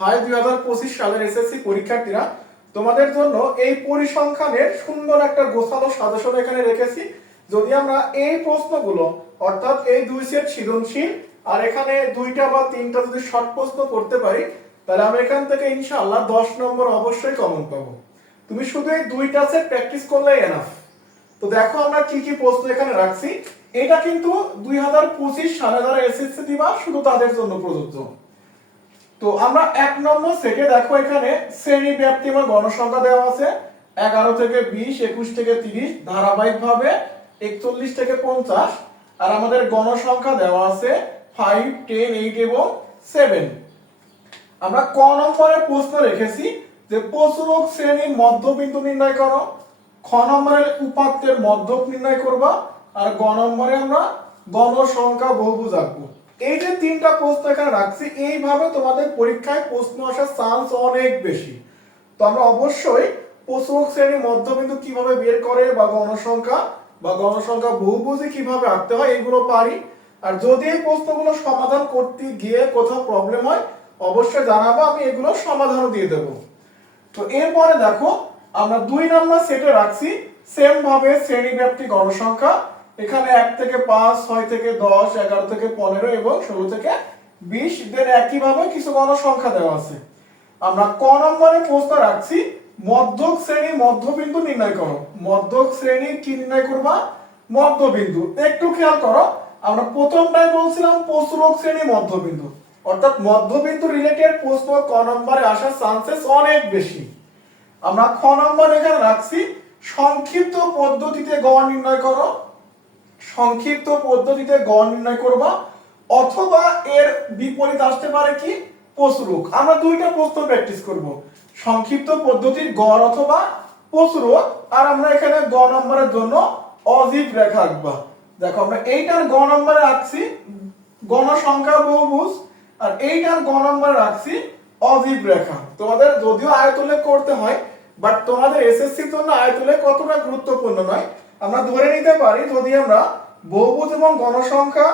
High দুই হাজার পঁচিশ সালের এসএসসি পরীক্ষার্থীরা। তোমাদের জন্য এই পরিসংখ্যানের সুন্দর একটা গোছালো সাজেশন এখানে রেখেছি। যদি আমরা এই প্রশ্নগুলো, অর্থাৎ এই দুই সেট সৃজনশীল, আর এখানে দুইটা বা তিনটা যদি শর্ট প্রশ্ন করতে পারি, তাহলে আমরা এখান থেকে ইনশাআল্লাহ দশ নম্বর অবশ্যই কমন পাবো। তুমি শুধু এই দুইটা সেট প্র্যাকটিস করলেই এনাফ তো দেখো আমরা কি কি প্রশ্ন এখানে রাখছি। এটা কিন্তু দুই হাজার পঁচিশ সালে যারা এসএসসি দিবা, শুধু তাদের জন্য প্রযোজ্য। তো আমরা এক নম্বর সেটে দেখো এখানে শ্রেণি ব্যাপ্তি বা গণসংখ্যা দেওয়া আছে। এগারো থেকে বিশ, একুশ থেকে তিরিশ ধারাবাহিক ভাবে একচল্লিশ থেকে পঞ্চাশ। আর আমাদের গণসংখ্যা দেওয়া আছে ফাইভ টেন এইট এবং সেভেন আমরা ক নম্বরের প্রশ্ন রেখেছি যে প্রচুরক শ্রেণির মধ্যবিন্দু নির্ণয় করো। খ নম্বরের উপাত্তের মধ্যক নির্ণয় করবা। আর গ নম্বরে আমরা গণসংখ্যা বহুভুজ আঁকবো। এই যে তিনটা প্রশ্ন এখানে রাখছি, এইভাবে তোমাদের পরীক্ষায় প্রশ্ন আসার চান্স অনেক বেশি। তো আমরা অবশ্যই প্রচুরক শ্রেণির মধ্যবিন্দু কীভাবে বের করে বা গণসংখ্যা বা গণসংখ্যা বহুভুজে কীভাবে আঁকতে হয় এগুলো পারি। আর যদি এই প্রশ্নগুলো সমাধান করতে গিয়ে কোথাও প্রবলেম হয়, অবশ্যই জানাব, আমি এগুলো সমাধানও দিয়ে দেবো। তো এরপরে দেখো, আমরা দুই নাম্বার সেটে রাখছি সেম ভাবে শ্রেণি ব্যাপ্তি গণসংখ্যা এখানে এক থেকে পাঁচ, ছয় থেকে দশ, এগারো থেকে পনেরো এবং ষোলো থেকে বিশ দেন একইভাবে কিছু গণসংখ্যা দেওয়া আছে। আমরা ক নম্বরে প্রশ্ন রাখছি, মধ্যক শ্রেণি মধ্যবিন্দু নির্ণয় করো। মধ্যক শ্রেণি কি নির্ণয় করবা? মধ্যবিন্দু। একটু খেয়াল করো, আমরা প্রথমটাই বলছিলাম প্রচুরক শ্রেণি মধ্যবিন্দু। অর্থাৎ মধ্যবিন্দু রিলেটেড প্রশ্ন ক নম্বরে আসার চান্সেস অনেক বেশি। আমরা খ নম্বর এখানে রাখছি, সংক্ষিপ্ত পদ্ধতিতে গড় নির্ণয় করো। সংক্ষিপ্ত পদ্ধতিতে গড় নির্ণয় করবা, অথবা এর বিপরীত আসতে পারে কি? প্রচুরক আমরা দুইটা প্রশ্ন প্র্যাকটিস করব। সংক্ষিপ্ত পদ্ধতির গড় অথবা প্রচুরক আর আমরা এখানে গ নম্বরের জন্য অজীব রেখা আঁকবা। দেখো, আমরা এইটার গ নম্বরে রাখছি গণসংখ্যা বহুভুজ, আর এইটার গ নম্বরে রাখছি অজীব রেখা। তোমাদের যদিও আয়তলেখ করতে হয় বাট তোমাদের এসএসসির জন্য আয়তলেখ কতটা গুরুত্বপূর্ণ নয় আমরা ধরে নিতে পারি যদি আমরা বহুভুজ এবং গণসংখ্যা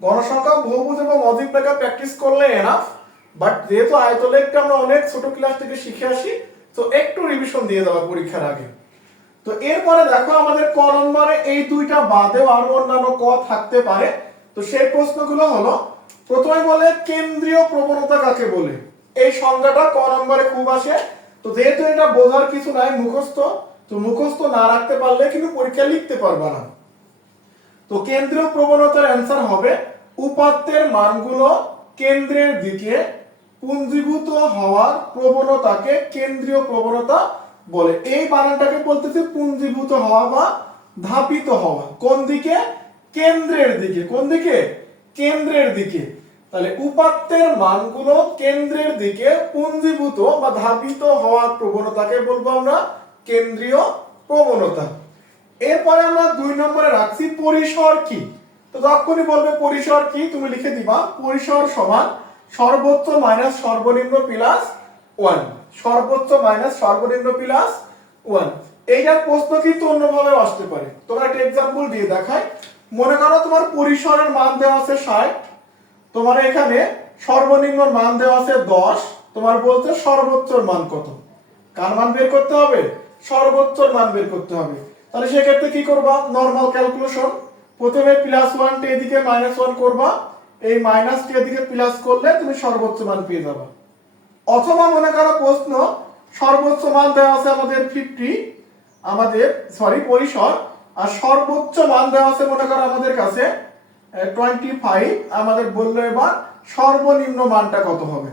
গণসংখ্যা বহুভুজ এবং অজীব রেখা প্র্যাকটিস করলে এনাফ বাট যেহেতু আয়তলেখটা আমরা অনেক ছোট ক্লাস থেকে শিখে আসি, তো একটু রিভিশন দিয়ে দেওয়া পরীক্ষার আগে। তো এরপরে দেখো আমাদের ক নম্বরে এই দুইটা বাদেও আরও অন্যান্য ক থাকতে পারে। তো সেই প্রশ্নগুলো হলো, প্রথমে বলে কেন্দ্রীয় প্রবণতা কাকে বলে? এই সংজ্ঞাটা ক নম্বরে খুব আসে। তো যেহেতু এটা বোঝার কিছু নাই, মুখস্থ তো মুখস্থ না রাখতে পারলে কিন্তু পরীক্ষা লিখতে পারবে না। তো কেন্দ্রীয় প্রবণতার অ্যান্সার হবে, উপাত্তের মানগুলো কেন্দ্রের দিকে পুঞ্জীভূত হওয়ার প্রবণতাকে কেন্দ্রীয় প্রবণতা বলে। এই বানানটাকে বলতেছে পুঞ্জীভূত হওয়া বা ধাপিত হওয়া। কোন দিকে? কেন্দ্রের দিকে। কোন দিকে? কেন্দ্রের দিকে। তাহলে উপাত্তের মানগুলো কেন্দ্রের দিকে পুঞ্জীভূত বা ধাপিত হওয়ার প্রবণতাকে বলব আমরা। কেন্দ্রীয় প্রবণতা। এরপরে আমরা দুই নম্বরে রাখছি পরিসর কি। তো যখনই বলবে পরিসর কি, তুমি লিখে দিবা পরিসর সমান সর্বোচ্চ মাইনাস সর্বনিম্ন প্লাস ওয়ান। সর্বোচ্চ মাইনাস সর্বনিম্ন প্লাস ওয়ান। এইটার প্রশ্ন কিন্তু অন্যভাবে আসতে পারে। তোমরা একটা এক্সাম্পল দিয়ে দেখায় মনে করো তোমার পরিসরের মান দেওয়া আছে ষাট। তোমার এখানে সর্বনিম্ন মান দেওয়া আছে দশ। তোমার বলতে সর্বোচ্চ মান কত। কার মান বের করতে হবে? সর্বোচ্চ মান বের করতে হবে। তাহলে সেক্ষেত্রে কি করবা? নর্মাল ক্যালকুলেশন প্রথমে প্লাস ওয়ানটা এদিকে মাইনাস ওয়ান করবা। এই মাইনাসটি এদিকে প্লাস করলে তুমি সর্বোচ্চ মান পেয়ে যাবা। অথবা মনে করো প্রশ্ন, সর্বোচ্চ মান দেওয়া আছে আমাদের ফিফটি আমাদের সরি পরিসর, আর সর্বোচ্চ মান দেওয়া আছে মনে করো আমাদের কাছে টোয়েন্টি ফাইভ আমাদের বলল এবার সর্বনিম্ন মানটা কত হবে?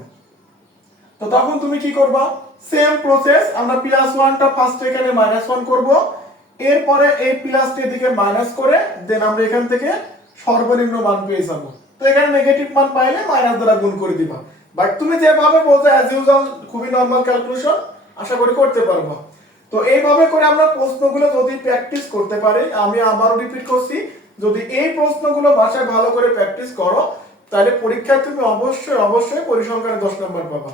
তো তখন তুমি কি করবা? সেম প্রসেস আমরা প্লাস ওয়ানটা ফার্স্ট এখানে মাইনাস ওয়ান করব। এরপরে এই প্লাসটি এদিকে মাইনাস করে দেন আমরা এখান থেকে সর্বনিম্ন মান পেয়ে যাব। তো এখানে নেগেটিভ মান পাইলে মাইনাস দ্বারা গুণ করে দিবা। বাট তুমি যেভাবে বলছো অ্যাজ ইউজুয়াল খুবই নর্মাল ক্যালকুলেশন আশা করি করতে পারব। তো এইভাবে করে আমরা প্রশ্নগুলো যদি প্র্যাকটিস করতে পারি, আমি আবারও রিপিট করছি, যদি এই প্রশ্নগুলো বাসায় ভালো করে প্র্যাকটিস করো, তাহলে পরীক্ষায় তুমি অবশ্যই অবশ্যই পরিসংখ্যানে দশ নম্বর পাবা।